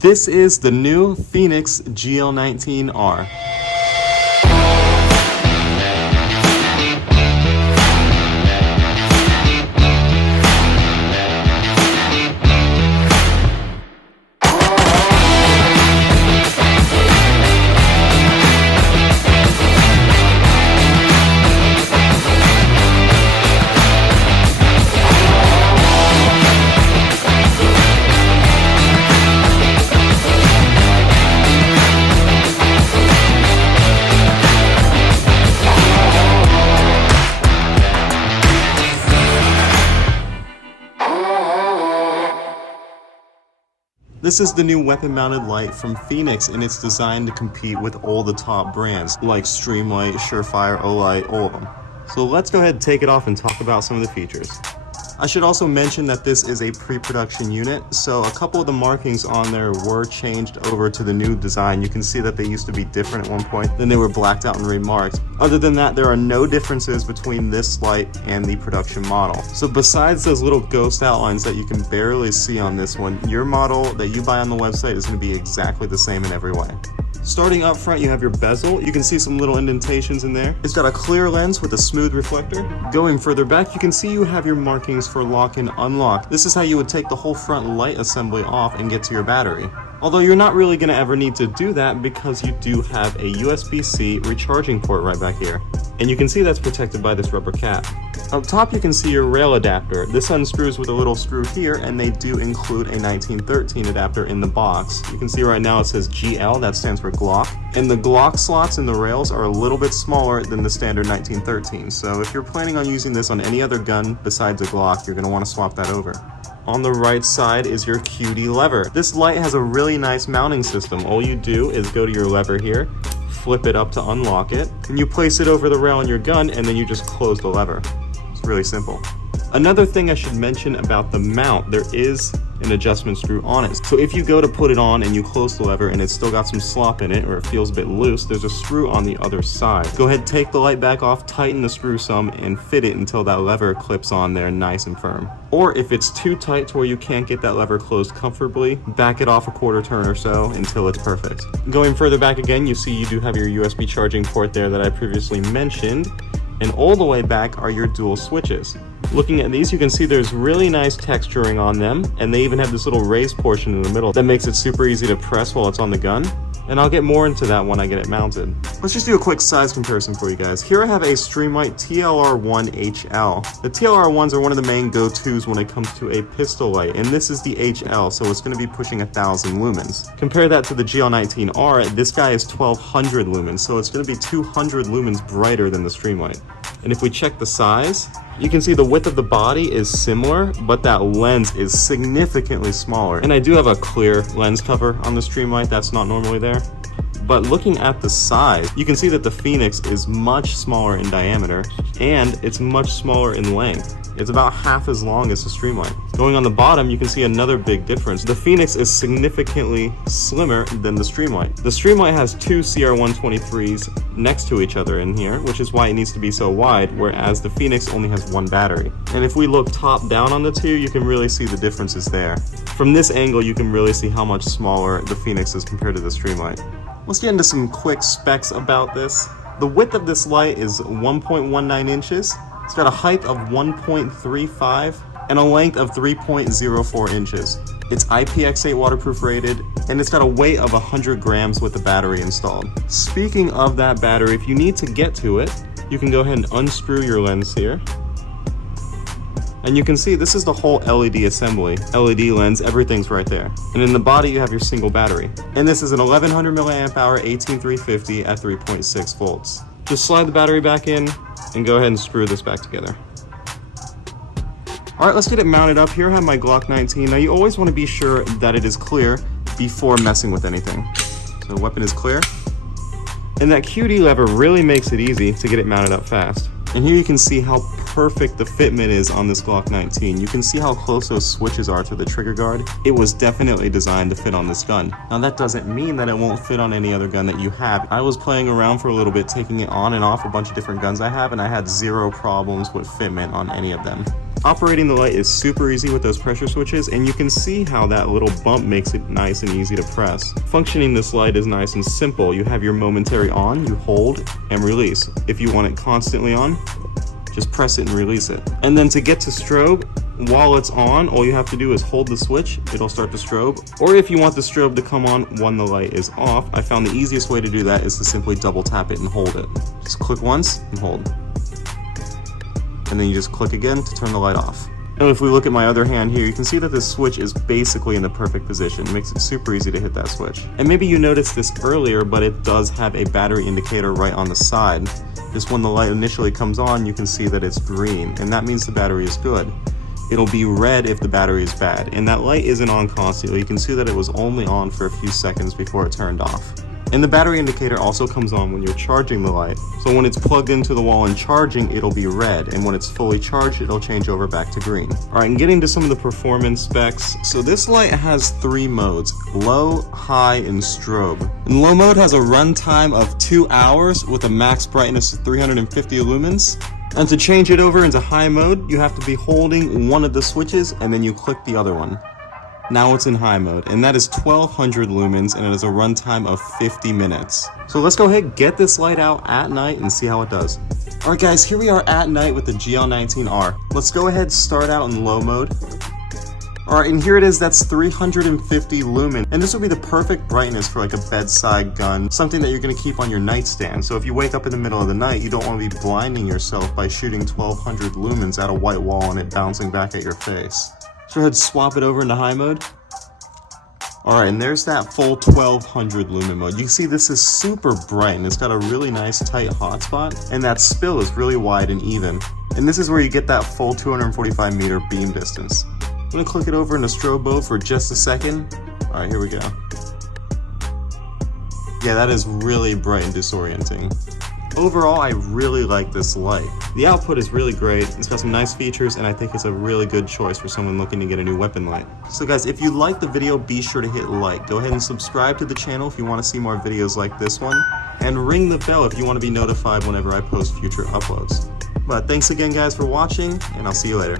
This is the new Fenix GL19R. This is the new weapon-mounted light from Fenix, and it's designed to compete with all the top brands like Streamlight, Surefire, Olight, all of them. So let's go ahead and take it off and talk about some of the features. I should also mention that this is a pre-production unit, so a couple of the markings on there were changed over to the new design. You can see that they used to be different at one point, then they were blacked out and remarked. Other than that, there are no differences between this light and the production model. So besides those little ghost outlines that you can barely see on this one, your model that you buy on the website is going to be exactly the same in every way. Starting up front, you have your bezel. You can see some little indentations in there. It's got a clear lens with a smooth reflector. Going further back, you can see you have your markings for lock and unlock. This is how you would take the whole front light assembly off and get to your battery. Although you're not really going to ever need to do that because you do have a USB-C recharging port right back here. And you can see that's protected by this rubber cap. Up top, you can see your rail adapter. This unscrews with a little screw here, and they do include a 1913 adapter in the box. You can see right now it says GL, that stands for Glock. And the Glock slots in the rails are a little bit smaller than the standard 1913. So if you're planning on using this on any other gun besides a Glock, you're going to want to swap that over. On the right side is your QD lever. This light has a really nice mounting system. All you do is go to your lever here, flip it up to unlock it, and you place it over the rail on your gun, and then you just close the lever. It's really simple. Another thing I should mention about the mount, there is an adjustment screw on it. So if you go to put it on and you close the lever and it's still got some slop in it, or it feels a bit loose, there's a screw on the other side. Go ahead, take the light back off, tighten the screw some, and fit it until that lever clips on there nice and firm. Or if it's too tight to where you can't get that lever closed comfortably, back it off a quarter turn or so until it's perfect. Going further back again, you see you do have your USB charging port there that I previously mentioned. And all the way back are your dual switches. Looking at these, you can see there's really nice texturing on them, and they even have this little raised portion in the middle that makes it super easy to press while it's on the gun. And I'll get more into that when I get it mounted. Let's just do a quick size comparison for you guys. Here I have a Streamlight TLR1HL. The TLR1s are one of the main go-tos when it comes to a pistol light, and this is the HL, so it's going to be pushing 1,000 lumens. Compare that to the GL19R, this guy is 1,200 lumens, so it's going to be 200 lumens brighter than the Streamlight. And if we check the size, you can see the width of the body is similar, but that lens is significantly smaller. And I do have a clear lens cover on the Streamlight, that's not normally there. But looking at the size, you can see that the Fenix is much smaller in diameter, and it's much smaller in length. It's about half as long as the Streamlight. Going on the bottom, you can see another big difference. The Fenix is significantly slimmer than the Streamlight. The Streamlight has two CR123s next to each other in here, which is why it needs to be so wide, whereas the Fenix only has one battery. And if we look top down on the two, you can really see the differences there. From this angle, you can really see how much smaller the Fenix is compared to the Streamlight. Let's get into some quick specs about this. The width of this light is 1.19 inches. It's got a height of 1.35 and a length of 3.04 inches. It's IPX8 waterproof rated, and it's got a weight of 100 grams with the battery installed. Speaking of that battery, if you need to get to it, you can go ahead and unscrew your lens here. And you can see this is the whole LED assembly. LED lens, everything's right there. And in the body, you have your single battery. And this is an 1100 milliamp hour 18350 at 3.6 volts. Just slide the battery back in and go ahead and screw this back together. All right, let's get it mounted up. Here I have my Glock 19. Now you always want to be sure that it is clear before messing with anything. So the weapon is clear. And that QD lever really makes it easy to get it mounted up fast. And here you can see how perfect the fitment is on this Glock 19. You can see how close those switches are to the trigger guard. It was definitely designed to fit on this gun. Now that doesn't mean that it won't fit on any other gun that you have. I was playing around for a little bit, taking it on and off a bunch of different guns I have, and I had zero problems with fitment on any of them. Operating the light is super easy with those pressure switches, and you can see how that little bump makes it nice and easy to press. Functioning this light is nice and simple. You have your momentary on, you hold, and release. If you want it constantly on, just press it and release it. And then to get to strobe, while it's on, all you have to do is hold the switch, it'll start to strobe. Or if you want the strobe to come on when the light is off, I found the easiest way to do that is to simply double tap it and hold it. Just click once and hold. And then you just click again to turn the light off. And if we look at my other hand here, you can see that this switch is basically in the perfect position. It makes it super easy to hit that switch. And maybe you noticed this earlier, but it does have a battery indicator right on the side. Just when the light initially comes on, you can see that it's green, and that means the battery is good. It'll be red if the battery is bad, and that light isn't on constantly. You can see that it was only on for a few seconds before it turned off. And the battery indicator also comes on when you're charging the light. So when it's plugged into the wall and charging, it'll be red, and when it's fully charged, it'll change over back to green. All right, and getting to some of the performance specs. So this light has 3 modes: low, high, and strobe. And low mode has a runtime of 2 hours with a max brightness of 350 lumens. And to change it over into high mode, you have to be holding one of the switches and then you click the other one. Now it's in high mode, and that is 1200 lumens, and it has a runtime of 50 minutes. So let's go ahead and get this light out at night and see how it does. Alright guys, here we are at night with the GL19R. Let's go ahead and start out in low mode. Alright, and here it is, that's 350 lumen. And this would be the perfect brightness for like a bedside gun, something that you're going to keep on your nightstand. So if you wake up in the middle of the night, you don't want to be blinding yourself by shooting 1200 lumens at a white wall and it bouncing back at your face. So go ahead and swap it over into high mode. Alright, and there's that full 1200 lumen mode. You can see this is super bright and it's got a really nice tight hotspot, and that spill is really wide and even. And this is where you get that full 245 meter beam distance. I'm going to click it over into strobe mode for just a second. Alright, here we go. Yeah, that is really bright and disorienting. Overall, I really like this light. The output is really great, it's got some nice features, and I think it's a really good choice for someone looking to get a new weapon light. So guys, if you liked the video, be sure to hit like. Go ahead and subscribe to the channel if you want to see more videos like this one, and ring the bell if you want to be notified whenever I post future uploads. But thanks again guys for watching, and I'll see you later.